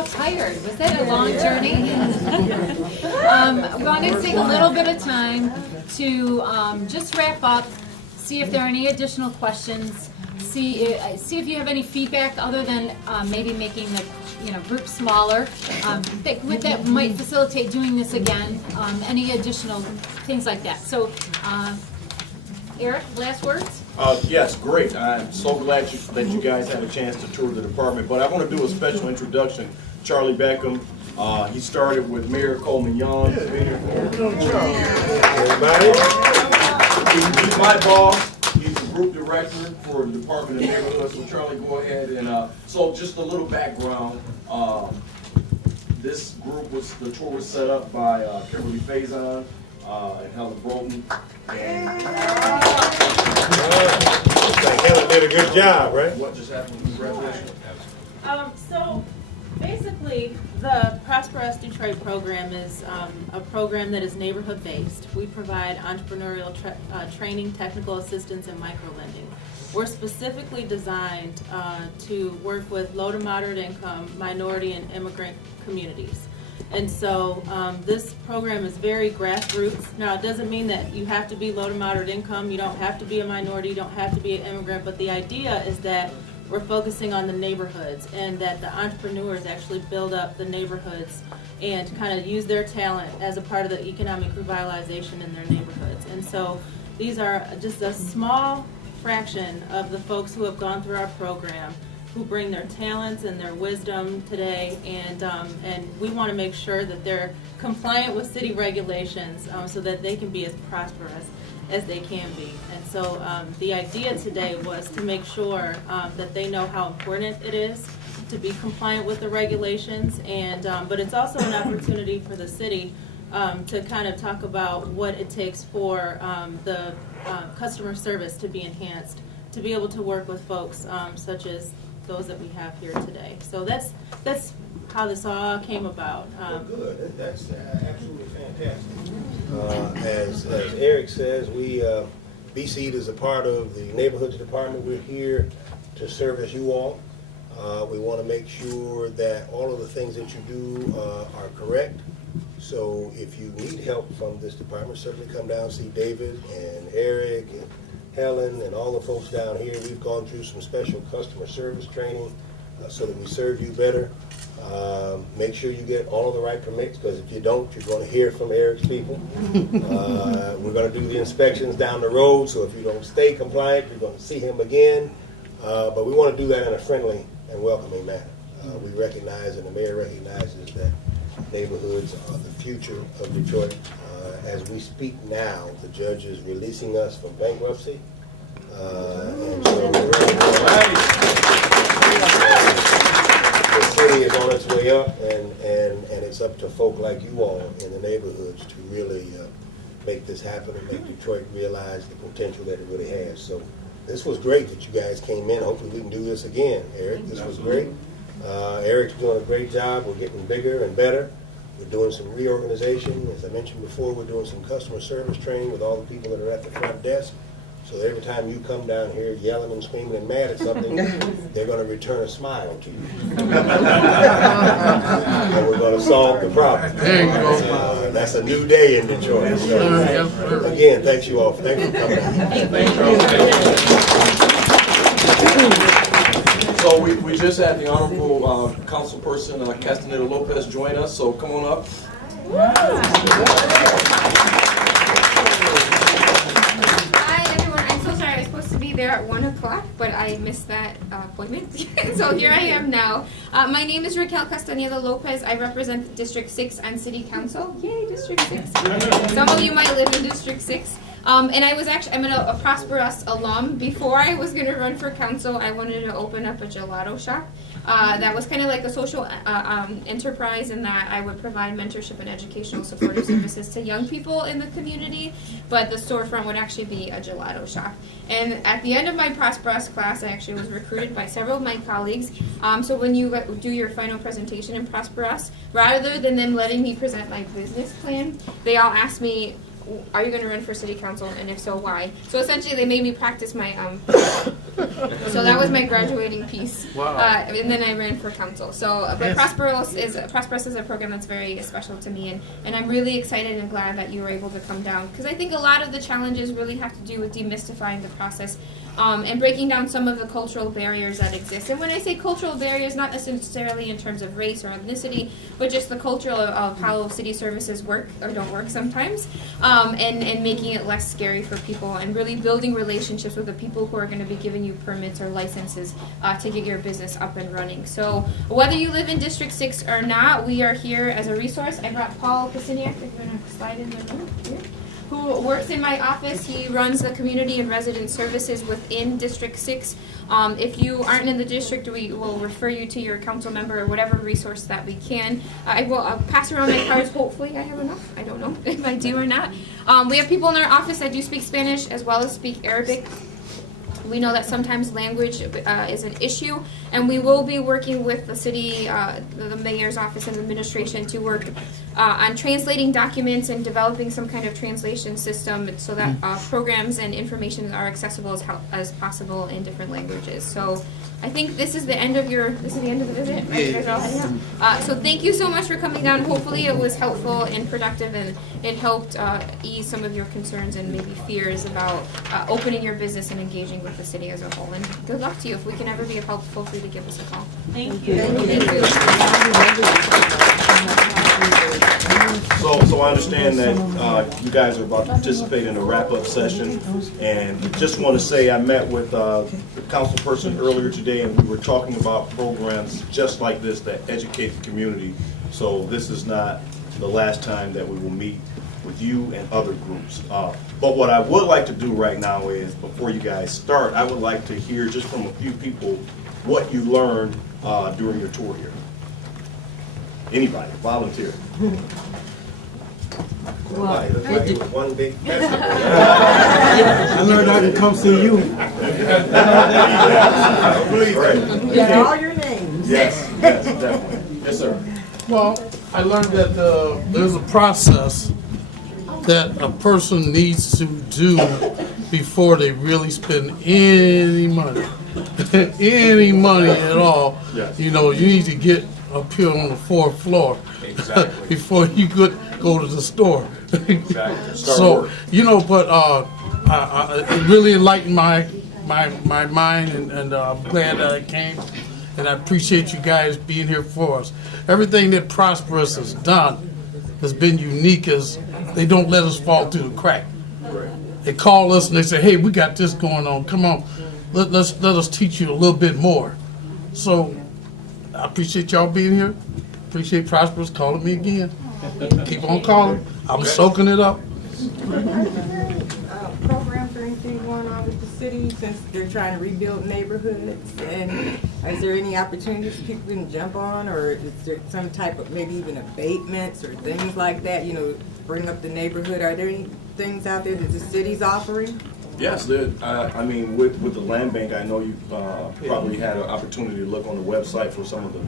all tired. Was that a long journey? I'm going to take a little bit of time to just wrap up, see if there are any additional questions, see if you have any feedback other than maybe making the group smaller. That might facilitate doing this again. Any additional things like that. So, Eric, last words? Yes, great. I'm so glad that you guys had a chance to tour the department. But I want to do a special introduction. Charlie Beckham. He started with Mayor Coleman Young. Everybody. He's my boss. He's the group director for the Department of Neighborhood. So Charlie, go ahead and so just a little background. This group the tour was set up by Kimberly Faison and Helen Broughton. And Helen did a good job, right? What just happened with graduation? So basically, the Prosper Us Detroit program is a program that is neighborhood based. We provide entrepreneurial training, technical assistance, and microlending. We're specifically designed to work with low to moderate income, minority, and immigrant communities. And so this program is very grassroots. Now, it doesn't mean that you have to be low to moderate income, you don't have to be a minority, you don't have to be an immigrant, but the idea is that we're focusing on the neighborhoods and that the entrepreneurs actually build up the neighborhoods and kind of use their talent as a part of the economic revitalization in their neighborhoods. And so these are just a small fraction of the folks who have gone through our program who bring their talents and their wisdom today, and we want to make sure that they're compliant with city regulations so that they can be as prosperous as they can be. And so the idea today was to make sure that they know how important it is to be compliant with the regulations, and but it's also an opportunity for the city to kind of talk about what it takes for the customer service to be enhanced, to be able to work with folks such as those that we have here today. So that's how this all came about. Good. That's absolutely fantastic. As Eric says, we BCED is a part of the Neighborhoods Department. We're here to service you all. We want to make sure that all of the things that you do are correct. So if you need help from this department, certainly come down and see David and Eric and Helen and all the folks down here. We've gone through some special customer service training so that we serve you better. Make sure you get all of the right permits, because if you don't, you're going to hear from Eric's people. We're going to do the inspections down the road, so if you don't stay compliant, you're going to see him again. But we want to do that in a friendly and welcoming manner. We recognize, and the mayor recognizes, that neighborhoods are the future of Detroit. As we speak now, the judge is releasing us from bankruptcy. And so we're ready the city is on its way up, and it's up to folk like you all in the neighborhoods to really make this happen and make Detroit realize the potential that it really has. So this was great that you guys came in. Hopefully we can do this again, Eric. This was great. Eric's doing a great job. We're getting bigger and better. We're doing some reorganization. As I mentioned before, we're doing some customer service training with all the people that are at the front desk. So that every time you come down here yelling and screaming and mad at something, they're going to return a smile to you. And we're going to solve the problem. That's a new day in Detroit. So, again, thanks you all. Thanks for coming. So we just had the Honorable Councilperson Castaneda Lopez join us, so come on up. Hi everyone, I'm so sorry I was supposed to be there at 1 o'clock, but I missed that appointment. So here I am now. My name is Raquel Castaneda Lopez. I represent District 6 on City Council. Yay, District 6. Some of you might live in District 6. And I'm a Prosper Us alum. Before I was going to run for council, I wanted to open up a gelato shop. That was kind of like a social enterprise in that I would provide mentorship and educational supportive services to young people in the community, but the storefront would actually be a gelato shop. And at the end of my Prosper Us class, I actually was recruited by several of my colleagues. So when you do your final presentation in Prosper Us, rather than them letting me present my business plan, they all asked me, are you going to run for city council, and if so, why? So essentially, they made me practice my so that was my graduating piece. Wow. And then I ran for council. So, but Prosperous is a program that's very special to me, and I'm really excited and glad that you were able to come down, because I think a lot of the challenges really have to do with demystifying the process. And breaking down some of the cultural barriers that exist. And when I say cultural barriers, not necessarily in terms of race or ethnicity, but just the culture of how city services work or don't work sometimes, and making it less scary for people, and really building relationships with the people who are going to be giving you permits or licenses to get your business up and running. So whether you live in District 6 or not, we are here as a resource. I brought Paul Kosiniak, if you're going to slide in the room here, who works in my office. He runs the community and resident services within District 6. If you aren't in the district, we will refer you to your council member or whatever resource that we can. I will pass around my cards. Hopefully I have enough. I don't know if I do or not. We have people in our office that do speak Spanish as well as speak Arabic. We know that sometimes language is an issue, and we will be working with the city, the mayor's office and administration to work on translating documents and developing some kind of translation system so that programs and information are accessible as possible in different languages. So I think this is the end of the visit. Right? You guys are all heading out. So thank you so much for coming down. Hopefully it was helpful and productive, and it helped ease some of your concerns and maybe fears about opening your business and engaging with the city as a whole. And good luck to you. If we can ever be of help, feel free to give us a call. Thank you. Thank you. So I understand that you guys are about to participate in a wrap-up session, and just want to say I met with the council person earlier today, and we were talking about programs just like this that educate the community. So this is not the last time that we will meet with you and other groups. But what I would like to do right now is, before you guys start, I would like to hear just from a few people what you learned during your tour here. Anybody, volunteer. Well, it looks like it was one big festival. I learned I can come see you. Right. Got all your names. Yes, definitely. Yes, sir. Well, I learned that there's a process that a person needs to do before they really spend any money, any money at all. Yes. You know, you need to get up here on the 4th floor Exactly. before you could go to the store. Exactly. Start So, work. you know, but it really enlightened my mind, and I'm glad that I came, and I appreciate you guys being here for us. Everything that Prosperous has done has been unique, as they don't let us fall through the crack. They call us and they say, hey, we got this going on, come on, let us teach you a little bit more. So I appreciate y'all being here. Appreciate Prosperous calling me again. Keep on calling. I'm soaking it up. Programs or anything going on with the city since they're trying to rebuild neighborhoods? And is there any opportunities people can jump on, or is there some type of maybe even abatements or things like that, you know, bring up the neighborhood? Are there any things out there that the city's offering? Yes, I mean, with the land bank, I know you probably had an opportunity to look on the website for some of the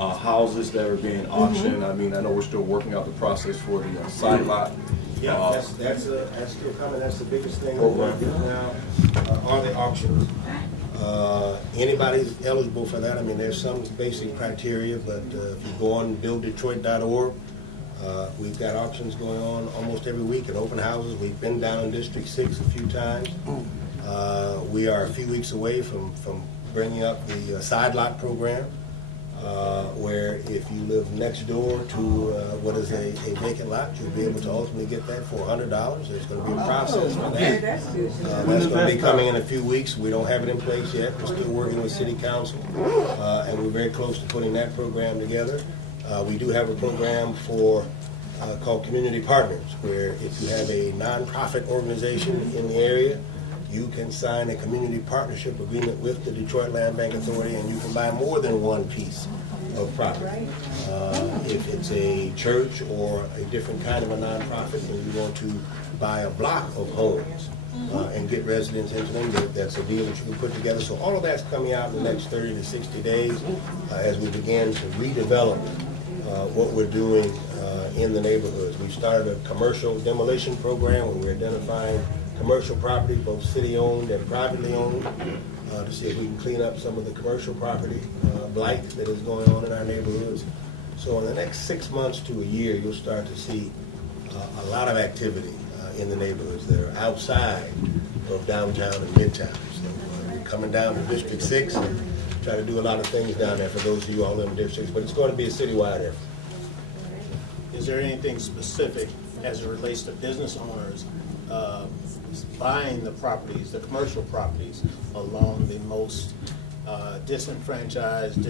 houses that are being auctioned. I mean, I know we're still working out the process for the side lot. Yeah, that's still coming. That's the biggest thing we're working on now, are the auctions. Anybody's eligible for that. I mean, there's some basic criteria, but if you go on builddetroit.org, we've got auctions going on almost every week at open houses. We've been down in District 6 a few times. We are a few weeks away from bringing up the side lot program, where if you live next door to what is a vacant lot, you'll be able to ultimately get that for $100. There's going to be a process for that. That's good. That's going to be coming in a few weeks. We don't have it in place yet. We're still working with City Council, and we're very close to putting that program together. We do have a program called Community Partners, where if you have a nonprofit organization in the area, you can sign a community partnership agreement with the Detroit Land Bank Authority, and you can buy more than one piece of property. If it's a church or a different kind of a nonprofit, and you want to buy a block of homes and get residents into them, that's a deal that you can put together. So all of that's coming out in the next 30 to 60 days as we begin to redevelop what we're doing in the neighborhoods. We started a commercial demolition program where we're identifying commercial property, both city-owned and privately owned, to see if we can clean up some of the commercial property blight that is going on in our neighborhoods. So in the next 6 months to a year, you'll start to see a lot of activity in the neighborhoods that are outside of downtown and midtown. So we're coming down to District 6 and try to do a lot of things down there for those of you all in District 6, but it's going to be a citywide effort. Is there anything specific as it relates to business owners buying the properties, the commercial properties, along the most disenfranchised,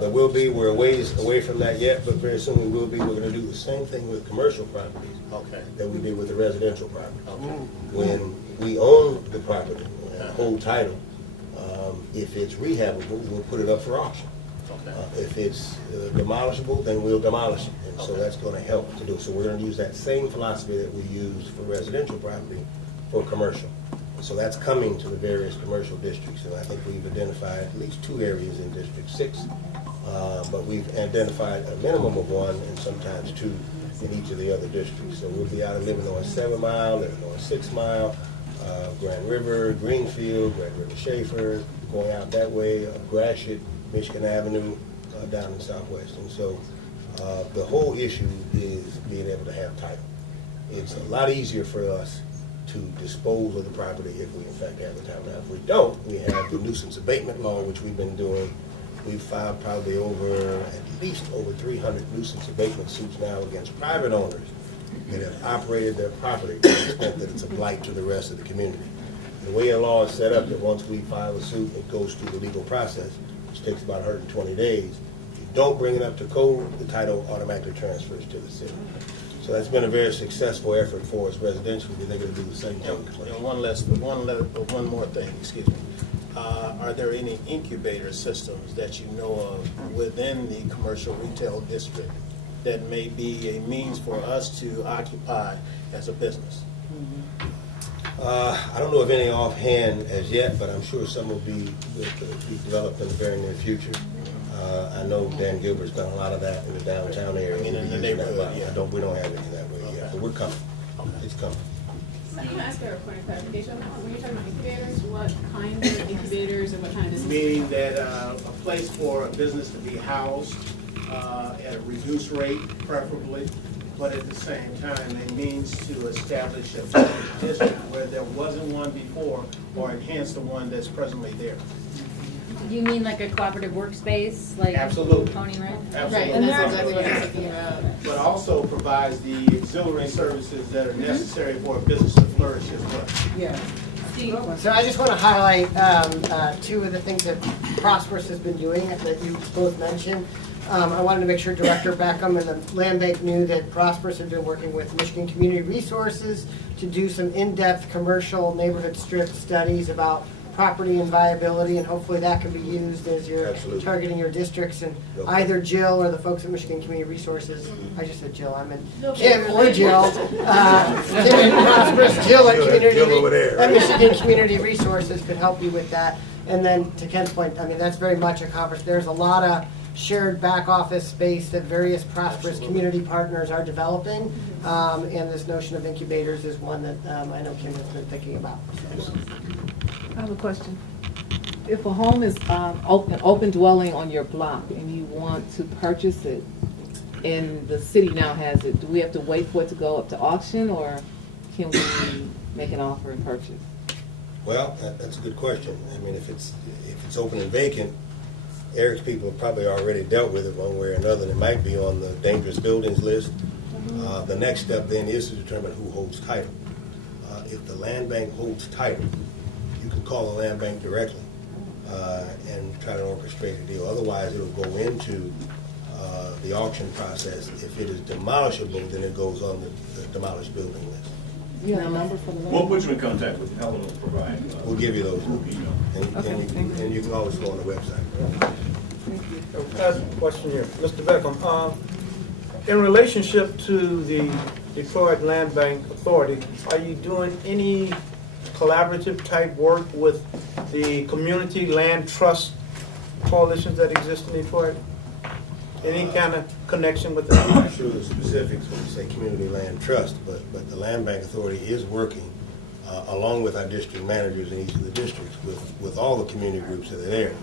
There will be, we're a ways away from that yet, but very soon we will be. We're going to do the same thing with commercial properties okay. that we did with the residential property. Okay. When we own the property, hold title, if it's rehabable, we'll put it up for auction. Okay. If it's demolishable, then we'll demolish it. And so Okay. that's going to help to do. So we're going to use that same philosophy that we use for residential property for commercial. So that's coming to the various commercial districts. And I think we've identified at least 2 areas in District 6. But we've identified a minimum of 1 and sometimes 2 in each of the other districts. So we'll be out of Livernois 7 Mile, Livernois 6 Mile, Grand River, Greenfield, Grand River Schaefer, going out that way, Gratiot, Michigan Avenue, down in Southwest. And so the whole issue is being able to have title. It's a lot easier for us to dispose of the property if we in fact have the title. Now, if we don't, we have the nuisance abatement law, which we've been doing. We've filed probably at least over 300 nuisance abatement suits now against private owners that have operated their property to the extent that it's a blight to the rest of the community. The way the law is set up, that once we file a suit, it goes through the legal process, which takes about 120 days. If you don't bring it up to code, the title automatically transfers to the city. So that's been a very successful effort for us residentially. They're going to do the same thing. And one more thing, excuse me. Are there any incubator systems that you know of within the commercial retail district that may be a means for us to occupy as a business? I don't know of any offhand as yet, but I'm sure some will be developed in the very near future. I know Dan Gilbert's done a lot of that in the downtown area. I mean, in the neighborhood, yeah. We don't have any that way yet, but we're coming. Okay. It's coming. Can I ask a point of clarification? When you're talking about incubators, what kind of incubators and what kind of business? Meaning that a place for a business to be housed at a reduced rate, preferably, but at the same time, a means to establish a district where there wasn't one before, or enhance the one that's presently there. You mean like a cooperative workspace, like Absolutely. Pony Rent? Absolutely. Right, and that's exactly what I'm thinking about. But also provides the auxiliary services that are necessary for a business to flourish as well. Yeah. So I just want to highlight 2 of the things that Prosperous has been doing that you both mentioned. I wanted to make sure Director Beckham and the Land Bank knew that Prosperous had been working with Michigan Community Resources to do some in-depth commercial neighborhood strip studies about property and viability, and hopefully that can be used as you're Absolutely. targeting your districts. And either Jill or the folks at Michigan Community Resources, I just said Jill, I meant Kim or Jill, Kim and Prosperous, Jill at Jill over there, at right? Michigan Community Resources could help you with that. And then to Ken's point, I mean, that's very much a conference. There's a lot of shared back office space that various Prosperous community partners are developing. And this notion of incubators is one that I know Kim has been thinking about. So. I have a question. If a home is open dwelling on your block and you want to purchase it, and the city now has it, do we have to wait for it to go up to auction, or can we make an offer and purchase? Well, that's a good question. I mean, if it's open and vacant, Eric's people have probably already dealt with it one way or another, and it might be on the dangerous buildings list. The next step then is to determine who holds title. If the land bank holds title, you can call the land bank directly and try to orchestrate a deal. Otherwise, it'll go into the auction process. If it is demolishable, then it goes on the demolished building list. You have a number for the land? We'll put you in contact with Helen will provide. We'll give you those. Okay, thank you. And you can always go on the website. I have a question here. Mr. Beckham, in relationship to the Detroit Land Bank Authority, are you doing any collaborative type work with the community land trust coalitions that exist in Detroit? any kind of connection with that? I'm not sure the specifics when you say community land trust, but the Land Bank Authority is working along with our district managers in each of the districts with all the community groups that are there.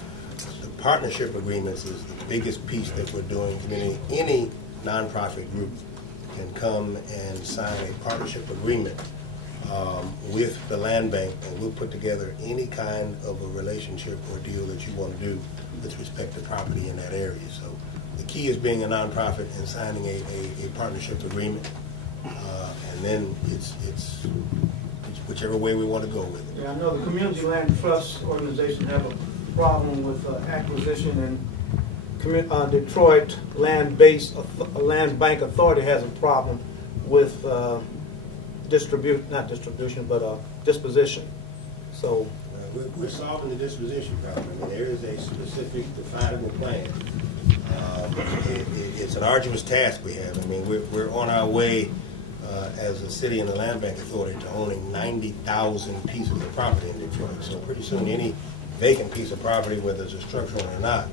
The partnership agreements is the biggest piece that we're doing. Any nonprofit group can come and sign a partnership agreement with the land bank, and we'll put together any kind of a relationship or deal that you want to do with respect to property in that area. So the key is being a nonprofit and signing a partnership agreement, and then it's whichever way we want to go with it. Yeah, I know the Community Land Trust Organization have a problem with acquisition, and Detroit Land Bank Authority has a problem with disposition. So we're solving the disposition problem. I mean, there is a specific definable plan. It's an arduous task we have. I mean, we're on our way as a city and the Land Bank Authority to owning 90,000 pieces of property in Detroit. So pretty soon any vacant piece of property, whether it's a structural or not,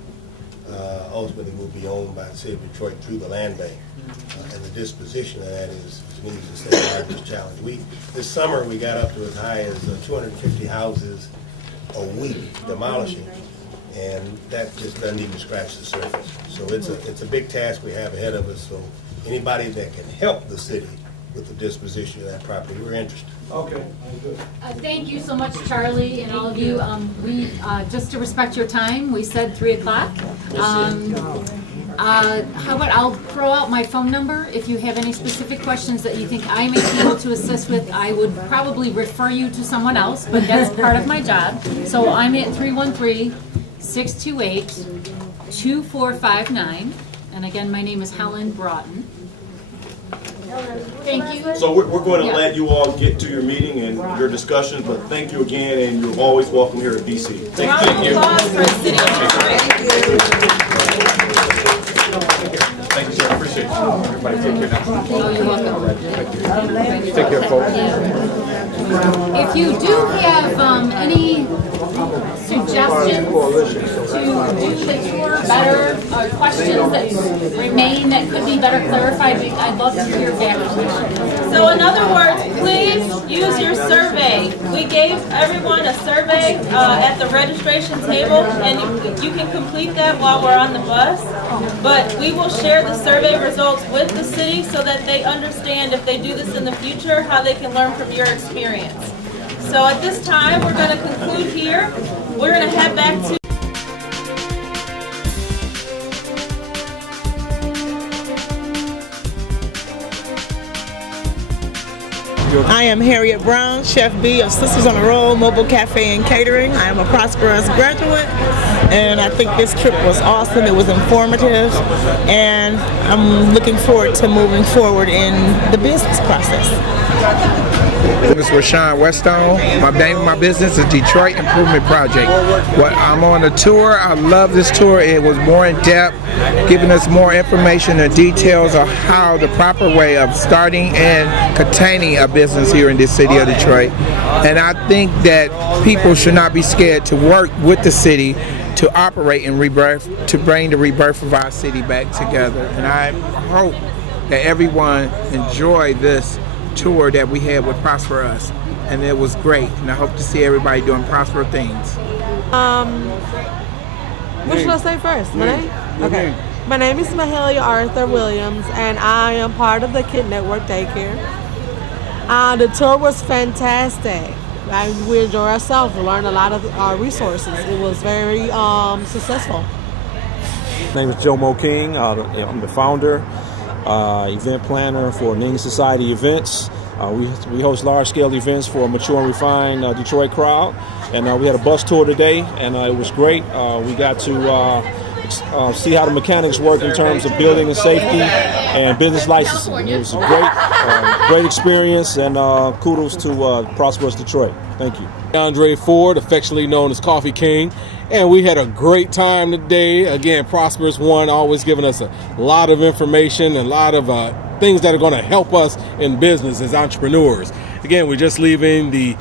ultimately will be owned by the city of Detroit through the land bank. And the disposition of that is needless to say, the largest challenge. This summer we got up to as high as 250 houses a week demolishing, and that just doesn't even scratch the surface. So it's a big task we have ahead of us. So anybody that can help the city with the disposition of that property, we're interested. okay, good. Thank you so much, Charlie, and all of you. We just to respect your time, we said 3 o'clock. How about I'll throw out my phone number. If you have any specific questions that you think I may be able to assist with, I would probably refer you to someone else, but that's part of my job. So I'm at 313-628-2459. And again, my name is Helen Broughton. Thank you. So we're going to let you all get to your meeting and your discussion, but thank you again, and you're always welcome here at BC. Thank you. Thank you, sir. I appreciate it. Everybody take care now. Oh, you're welcome. Take care, folks. If you do have any suggestions to do the tour better, or questions that remain that could be better clarified, I'd love to hear back from you. So in other words, please use your survey. We gave everyone a survey at the registration table, and you can complete that while we're on the bus. But we will share the survey results with the city so that they understand if they do this in the future, how they can learn from your experience. So at this time, we're going to conclude here. We're going to head back to I am Harriet Brown, Chef B of Sisters on the Roll Mobile Cafe and Catering. I am a Prosperous graduate, and I think this trip was awesome. It was informative, and I'm looking forward to moving forward in the business process. My name is Rashawn Westone. My name of my business is Detroit Improvement Project. I'm on a tour. I love this tour. It was more in depth, giving us more information and details of how the proper way of starting and containing a business here in this city of Detroit. And I think that people should not be scared to work with the city to operate and rebirth, to bring the rebirth of our city back together. And I hope that everyone enjoyed this tour that we had with Prosper Us, and it was great, and I hope to see everybody doing prosper things. What should I say first? My name? Okay. My name is Mahalia Arthur Williams, and I am part of the Kid Network Daycare. The tour was fantastic. We enjoyed ourselves. We learned a lot of resources. It was very successful. My name is Joe Mo King. I'm the founder, event planner for Ning Society events. We host large-scale events for a mature and refined Detroit crowd. And we had a bus tour today, and it was great. We got to see how the mechanics work in terms of building and safety and business licensing. It was a great experience, and kudos to Prosperous Detroit. Thank you. Andre Ford, affectionately known as Coffee King, and we had a great time today. Again, Prosperous One always giving us a lot of information and a lot of things that are going to help us in business as entrepreneurs. Again, we're just leaving the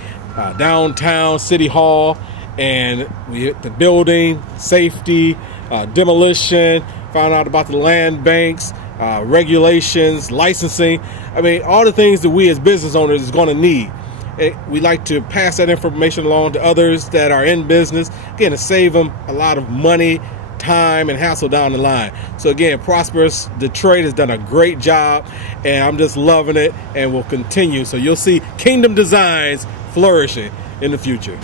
downtown City Hall, and we hit the building, safety, demolition, found out about the land banks, regulations, licensing. I mean, all the things that we as business owners is going to need. We like to pass that information along to others that are in business, again, to save them a lot of money, time, and hassle down the line. So again, Prosperous Detroit has done a great job, and I'm just loving it, and will continue. So you'll see Kingdom Designs flourishing in the future.